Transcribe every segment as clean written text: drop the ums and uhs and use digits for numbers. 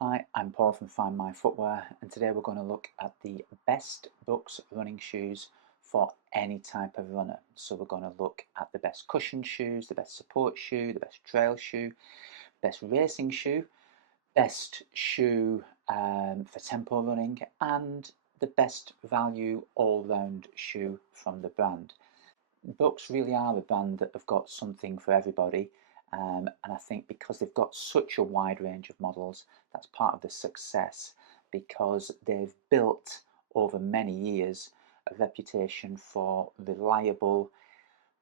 Hi, I'm Paul from Find My Footwear, and today we're going to look at the best Brooks running shoes for any type of runner. So we're going to look at the best cushion shoes, the best support shoe, the best trail shoe, best racing shoe, best shoe for tempo running, and the best value all-round shoe from the brand. Brooks really are a brand that have got something for everybody, and I think because they've got such a wide range of models, that's part of the success, because they've built over many years a reputation for reliable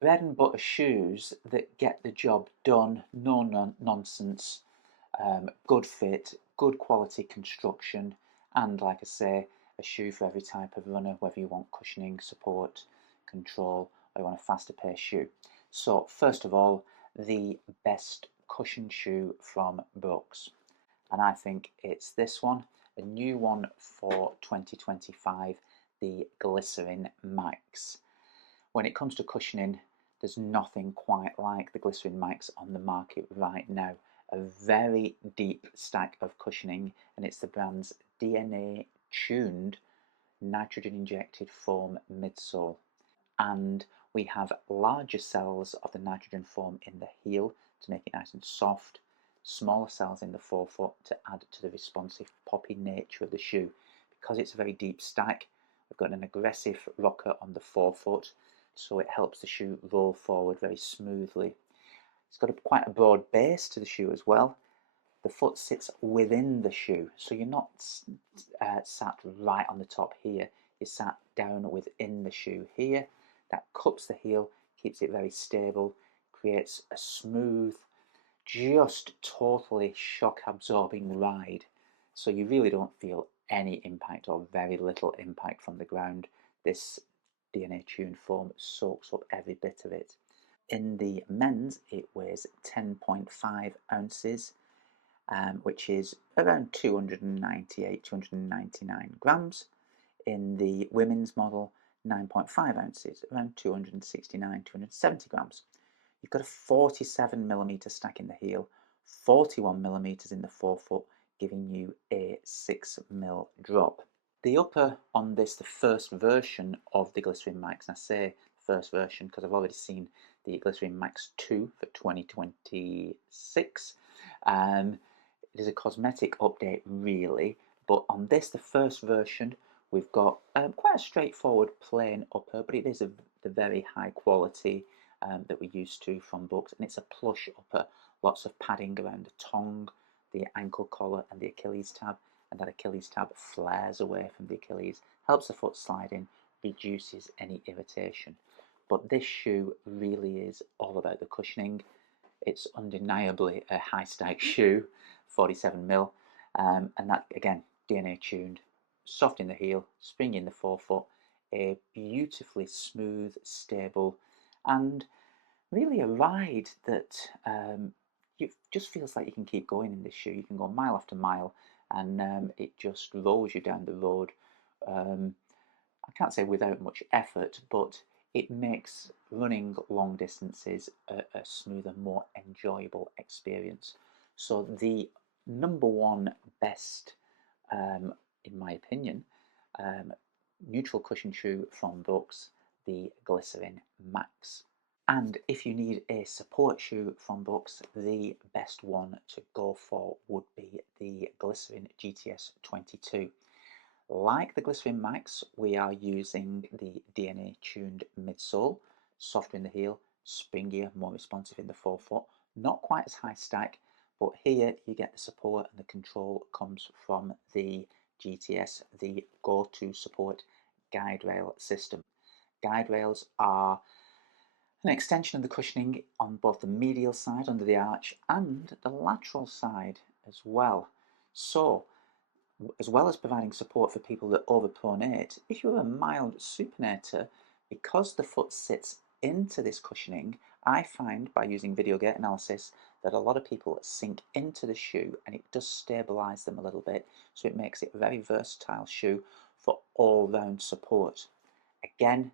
bread and butter shoes that get the job done, no nonsense, good fit, good quality construction, and like I say, a shoe for every type of runner, whether you want cushioning, support, control, or you want a faster paced shoe. So first of all, the best cushion shoe from Brooks, and I think it's this one, a new one for 2025, the Glycerin Max. When it comes to cushioning, there's nothing quite like the Glycerin Max on the market right now. A very deep stack of cushioning, and it's the brand's DNA tuned nitrogen injected foam midsole. And we have larger cells of the nitrogen foam in the heel to make it nice and soft, smaller cells in the forefoot to add to the responsive poppy nature of the shoe. Because it's a very deep stack, we've got an aggressive rocker on the forefoot, so it helps the shoe roll forward very smoothly. It's got quite a broad base to the shoe as well. The foot sits within the shoe, so you're not sat right on the top here. You're sat down within the shoe here. That cups the heel, keeps it very stable, creates a smooth, just totally shock absorbing ride. So you really don't feel any impact or very little impact from the ground. This DNA tuned foam soaks up every bit of it. In the men's, it weighs 10.5 ounces, which is around 298, 299 grams. In the women's model, 9.5 ounces, around 269, 270 grams. You've got a 47mm stack in the heel, 41mm in the forefoot, giving you a 6mm drop. The upper on this, the first version of the Glycerin Max, and I say first version because I've already seen the Glycerin Max 2 for 2026. It is a cosmetic update really, but on this, the first version, we've got quite a straightforward plain upper, but it is the very high quality that we're used to from Brooks, and it's a plush upper, lots of padding around the tongue, the ankle collar and the Achilles tab, and that Achilles tab flares away from the Achilles, helps the foot slide in, reduces any irritation. But this shoe really is all about the cushioning. It's undeniably a high stack shoe, 47mm, and that again, DNA tuned, soft in the heel, springy in the forefoot, a beautifully smooth, stable, and really a ride that it just feels like you can keep going in this shoe. You can go mile after mile, and it just rolls you down the road. I can't say without much effort, but it makes running long distances a smoother, more enjoyable experience. So the number one best, in my opinion, um, neutral cushion shoe from Brooks, the Glycerin Max. And if you need a support shoe from Brooks, the best one to go for would be the Glycerin GTS 22. Like the Glycerin Max, we are using the DNA tuned midsole, softer in the heel, springier, more responsive in the forefoot, not quite as high stack, but here you get the support and the control comes from the GTS, the go-to support guide rail system. Guide rails are an extension of the cushioning on both the medial side under the arch and the lateral side as well. So, as well as providing support for people that overpronate, if you're a mild supinator, because the foot sits into this cushioning, I find by using video gait analysis that a lot of people sink into the shoe and it does stabilize them a little bit, so it makes it a very versatile shoe for all-round support. Again,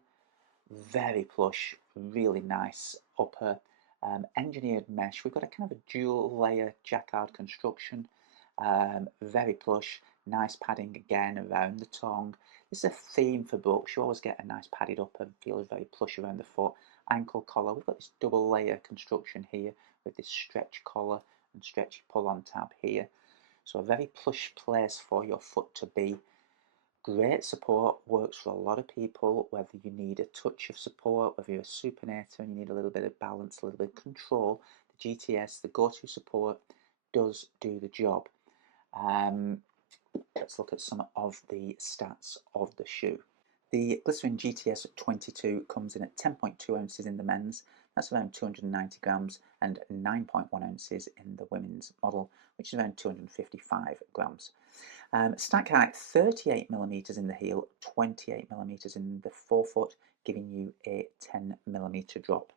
very plush, really nice upper, engineered mesh. We've got a kind of a dual layer jacquard construction, Very plush, nice padding again around the tongue. This is a theme for books. You always get a nice padded upper and feels very plush around the foot. Ankle collar, we've got this double layer construction here with this stretch collar and stretchy pull on tab here. So a very plush place for your foot to be. Great support, works for a lot of people, whether you need a touch of support, whether you're a supinator and you need a little bit of balance, a little bit of control. The GTS, the go-to support, does do the job. Let's look at some of the stats of the shoe. The Glycerin GTS 22 comes in at 10.2 ounces in the men's, that's around 290 grams, and 9.1 ounces in the women's model, which is around 255 grams. Stack height 38 millimeters in the heel, 28 millimeters in the forefoot, giving you a 10 millimeter drop.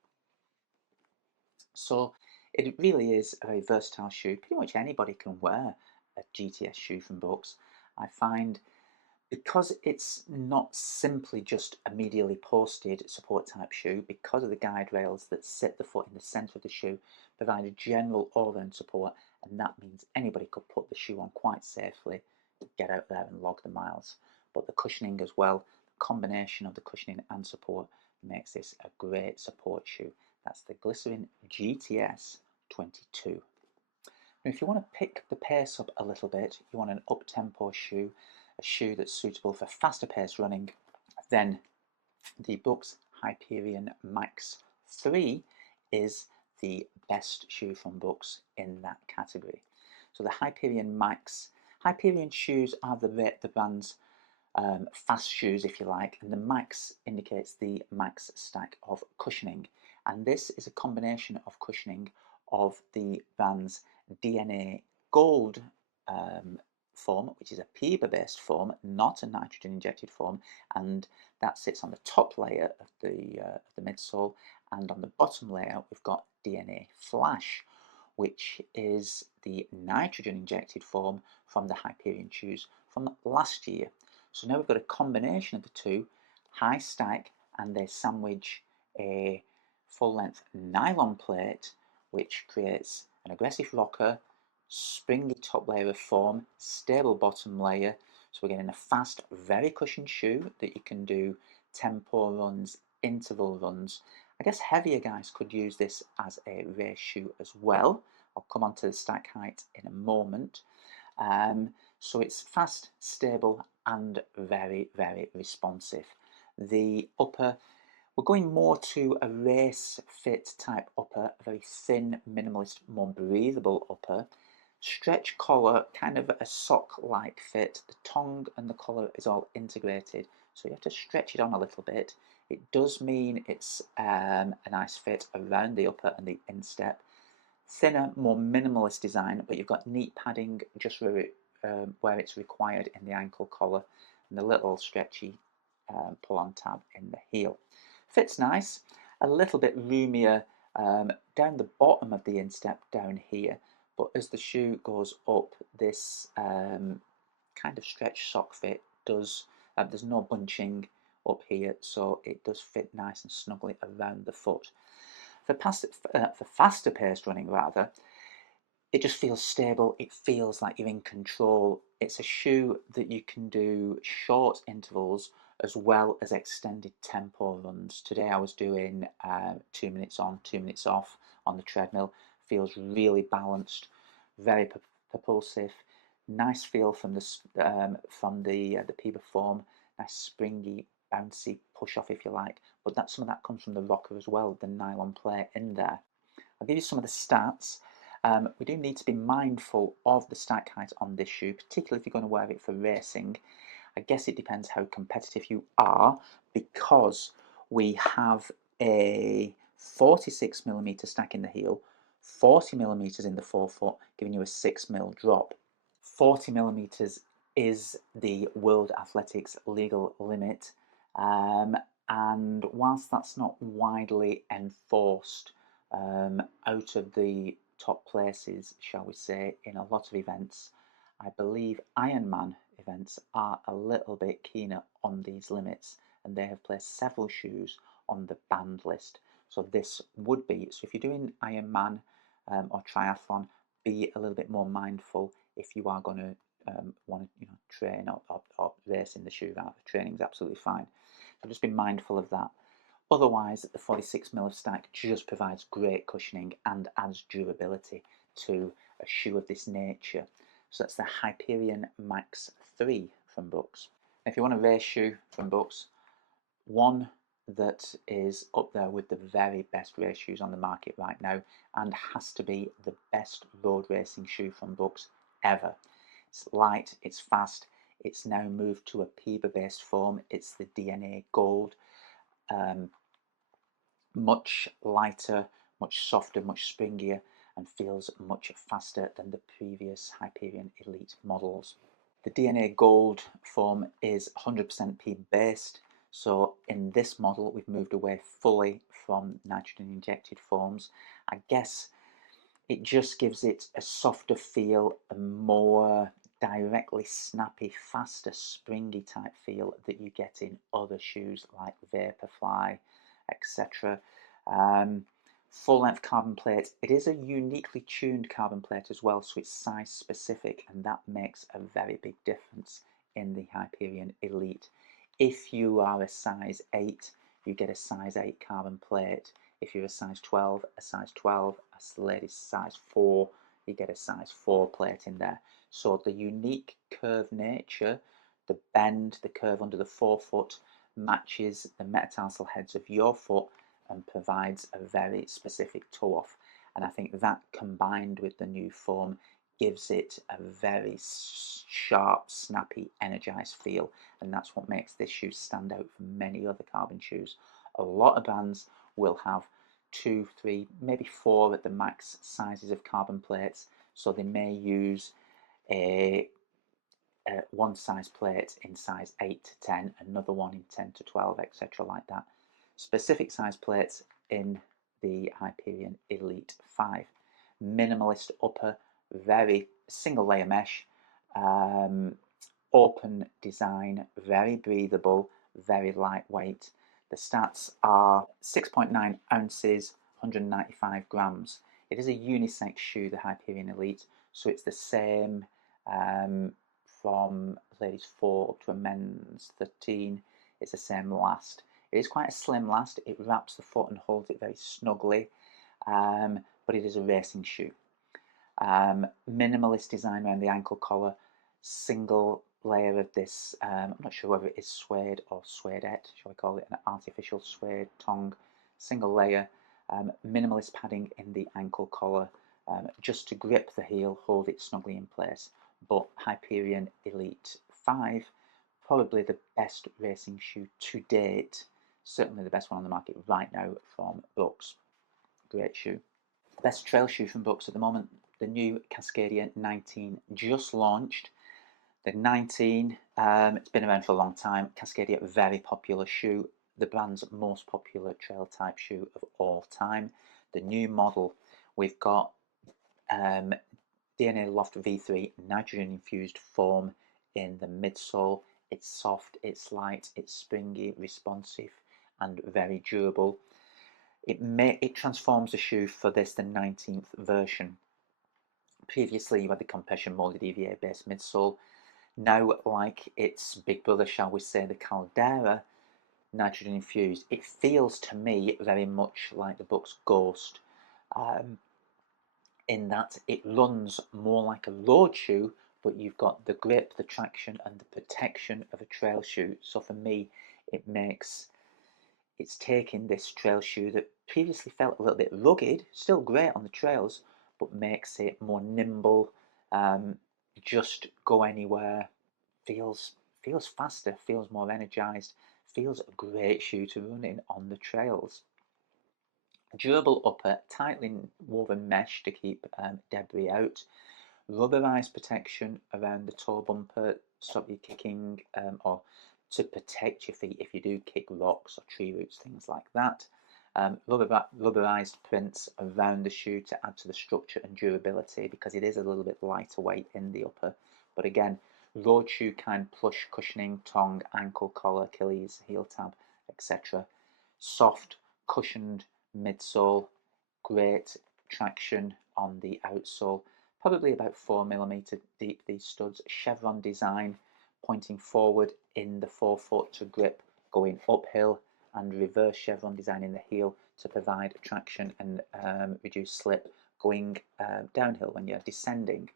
So it really is a very versatile shoe. Pretty much anybody can wear a GTS shoe from Brooks. I find because it's not simply just a medially posted support type shoe, because of the guide rails that sit the foot in the centre of the shoe, provide a general all-round support, and that means anybody could put the shoe on quite safely, get out there and log the miles. But the cushioning as well, the combination of the cushioning and support makes this a great support shoe. That's the Glycerin GTS 22. Now, if you want to pick the pace up a little bit, you want an up-tempo shoe, a shoe that's suitable for faster pace running, then the Brooks Hyperion Max 3 is the best shoe from Brooks in that category. So the Hyperion Max, Hyperion shoes are the brand's fast shoes, if you like, and the Max indicates the max stack of cushioning, and this is a combination of cushioning of the brand's DNA Gold form, which is a PEBA based form, not a nitrogen injected form, and that sits on the top layer of the midsole, and on the bottom layer we've got DNA Flash, which is the nitrogen injected form from the Hyperion shoes from last year. So now we've got a combination of the two, high stack, and they sandwich a full length nylon plate, which creates an aggressive rocker, springy top layer of foam, stable bottom layer. So we're getting a fast, very cushioned shoe that you can do tempo runs, interval runs. I guess heavier guys could use this as a race shoe as well. I'll come on to the stack height in a moment. So it's fast, stable, and very, very responsive. The upper, we're going more to a race fit type upper, a very thin, minimalist, more breathable upper. Stretch collar, kind of a sock-like fit. The tongue and the collar is all integrated, so you have to stretch it on a little bit. It does mean it's a nice fit around the upper and the instep. Thinner, more minimalist design, but you've got neat padding just where it's required in the ankle collar, and the little stretchy pull-on tab in the heel. Fits nice, a little bit roomier down the bottom of the instep down here, but as the shoe goes up, this kind of stretch sock fit does, there's no bunching up here, so it does fit nice and snugly around the foot. For faster paced running rather, it just feels stable, it feels like you're in control. It's a shoe that you can do short intervals as well as extended tempo runs. Today I was doing 2 minutes on, 2 minutes off on the treadmill. Feels really balanced, very propulsive, nice feel from the PEBA form, nice springy, bouncy push off if you like, but some of that comes from the rocker as well, the nylon plate in there. I'll give you some of the stats. We do need to be mindful of the stack height on this shoe, particularly if you're going to wear it for racing. I guess it depends how competitive you are, because we have a 46mm stack in the heel, 40mm in the forefoot, giving you a 6mm drop. 40mm is the World Athletics legal limit, and whilst that's not widely enforced out of the top places, shall we say, in a lot of events, I believe Ironman events are a little bit keener on these limits, and they have placed several shoes on the banned list. So this would be, so if you're doing Ironman or triathlon, be a little bit more mindful if you are going to want to train or race in the shoe. That the training is absolutely fine. So just be mindful of that. Otherwise, the 46mm of stack just provides great cushioning and adds durability to a shoe of this nature. So that's the Hyperion Max 3 from Brooks. If you want a race shoe from Brooks, one that is up there with the very best race shoes on the market right now and has to be the best road racing shoe from Brooks ever. It's light, it's fast, it's now moved to a PIBA based foam. It's the DNA Gold. Much lighter, much softer, much springier, and feels much faster than the previous Hyperion Elite models. The DNA Gold foam is 100% PIB based, so in this model we've moved away fully from nitrogen injected foams. I guess it just gives it a softer feel, a more directly snappy, faster, springy type feel that you get in other shoes like Vaporfly, etc. Full length carbon plate. It is a uniquely tuned carbon plate as well, so it's size specific, and that makes a very big difference in the Hyperion Elite. If you are a size 8, you get a size 8 carbon plate. If you're a size 12, a size 12, as the latest size 4, you get a size 4 plate in there. So the unique curve nature, the bend, the curve under the forefoot matches the metatarsal heads of your foot and provides a very specific toe off. And I think that combined with the new foam gives it a very sharp, snappy, energized feel, and that's what makes this shoe stand out from many other carbon shoes. A lot of brands will have 2, 3, maybe 4 at the max sizes of carbon plates, so they may use a one size plate in size 8 to 10, another one in 10 to 12, etc. like that. Specific size plates in the Hyperion Elite 5. Minimalist upper, very single layer mesh, open design, very breathable, very lightweight. The stats are 6.9 ounces, 195 grams. It is a unisex shoe, the Hyperion Elite, so it's the same from ladies 4 up to a men's 13. It's the same last. It is quite a slim last. It wraps the foot and holds it very snugly, but it is a racing shoe. Minimalist design around the ankle collar, single layer of this, I'm not sure whether it is suede or suedette, shall we call it, an artificial suede tongue, single layer, minimalist padding in the ankle collar, just to grip the heel, hold it snugly in place. But Hyperion Elite 5, probably the best racing shoe to date, certainly the best one on the market right now from Brooks. Great shoe. Best trail shoe from Brooks at the moment, the new Cascadia 19 just launched. The 19, it's been around for a long time. Cascadia, a very popular shoe, the brand's most popular trail type shoe of all time. The new model, we've got DNA Loft V3 nitrogen infused foam in the midsole. It's soft, it's light, it's springy, responsive, and very durable. It transforms the shoe for this, the 19th version. Previously, you had the compression molded EVA based midsole. Now, like its big brother, shall we say, the Caldera nitrogen infused, it feels to me very much like the Brooks Ghost, in that it runs more like a road shoe, but you've got the grip, the traction, and the protection of a trail shoe. So for me, it's taking this trail shoe that previously felt a little bit rugged, still great on the trails, but makes it more nimble, just go anywhere, feels faster, feels more energized, feels a great shoe to run in on the trails. Durable upper, tightly woven mesh to keep debris out. Rubberized protection around the toe bumper, stop you kicking, or to protect your feet if you do kick rocks or tree roots, things like that. Rubberized prints around the shoe to add to the structure and durability, because it is a little bit lighter weight in the upper. But again, road shoe kind plush cushioning, tongue, ankle collar, Achilles, heel tab, etc. Soft, cushioned midsole, great traction on the outsole, probably about 4mm deep, these studs, chevron design, pointing forward in the forefoot to grip going uphill, and reverse chevron design in the heel to provide traction and reduce slip going downhill when you're descending.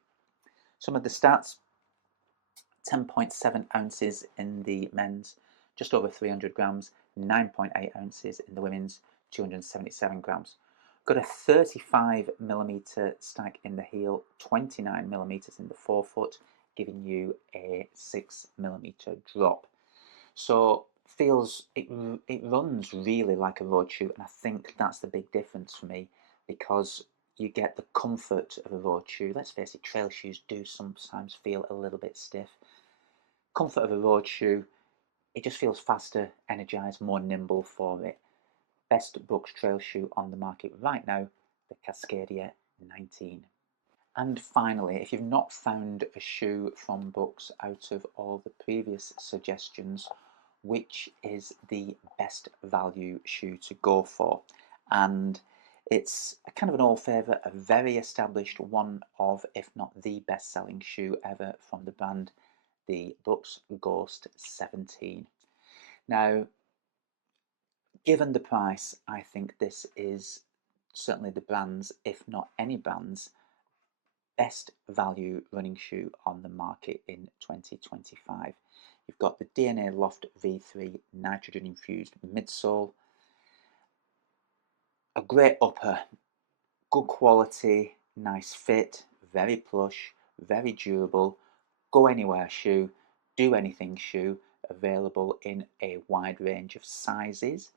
Some of the stats: 10.7 ounces in the men's, just over 300 grams, 9.8 ounces in the women's, 277 grams. Got a 35mm stack in the heel, 29mm in the forefoot, giving you a 6mm drop. So it runs really like a road shoe, and I think that's the big difference for me, because you get the comfort of a road shoe. Let's face it, trail shoes do sometimes feel a little bit stiff. Comfort of a road shoe, it just feels faster, energized, more nimble for it. Best Brooks trail shoe on the market right now, the Cascadia 19. And finally, if you've not found a shoe from Brooks out of all the previous suggestions, which is the best value shoe to go for? And it's kind of an old favourite, a very established, one of, if not the best selling shoe ever from the brand, the Brooks Ghost 17. Now, given the price, I think this is certainly the brand's, if not any brand's, best value running shoe on the market in 2025. You've got the DNA Loft V3 nitrogen infused midsole, a great upper, good quality, nice fit, very plush, very durable, go anywhere shoe, do anything shoe, available in a wide range of sizes,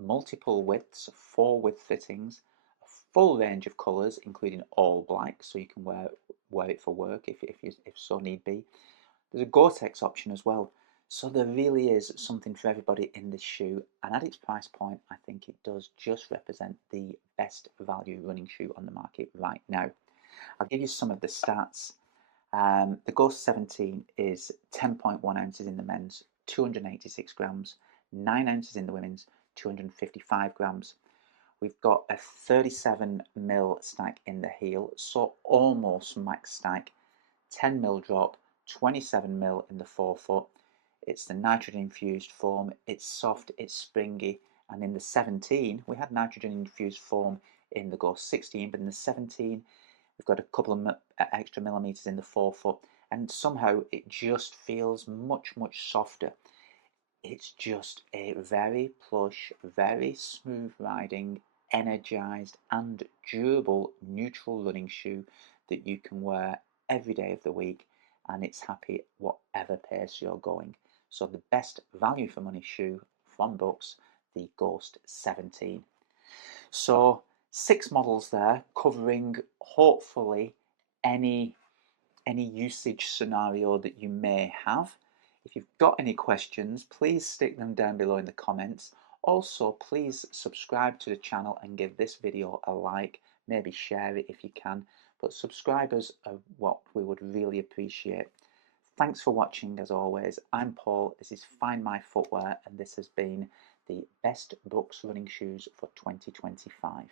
multiple widths, 4 width fittings, a full range of colours, including all black, so you can wear it for work if so need be. There's a Gore-Tex option as well. So there really is something for everybody in this shoe, and at its price point, I think it does just represent the best value running shoe on the market right now. I'll give you some of the stats. The Ghost 17 is 10.1 ounces in the men's, 286 grams, 9 ounces in the women's, 255 grams. We've got a 37mm stack in the heel, so almost max stack, 10mm drop, 27mm in the forefoot. It's the nitrogen infused foam, it's soft, it's springy, and in the 17, we had nitrogen infused foam in the Ghost 16, but in the 17, we've got a couple of extra millimeters in the forefoot, and somehow it just feels much, much softer. It's just a very plush, very smooth riding, energized and durable neutral running shoe that you can wear every day of the week, and it's happy whatever pace you're going. So the best value for money shoe from Brooks, the Ghost 17. So 6 models there, covering hopefully any usage scenario that you may have. If you've got any questions, please stick them down below in the comments. Also, please subscribe to the channel and give this video a like, maybe share it if you can, but subscribers are what we would really appreciate. Thanks for watching as always. I'm Paul, this is Find My Footwear, and this has been the best Brooks running shoes for 2025.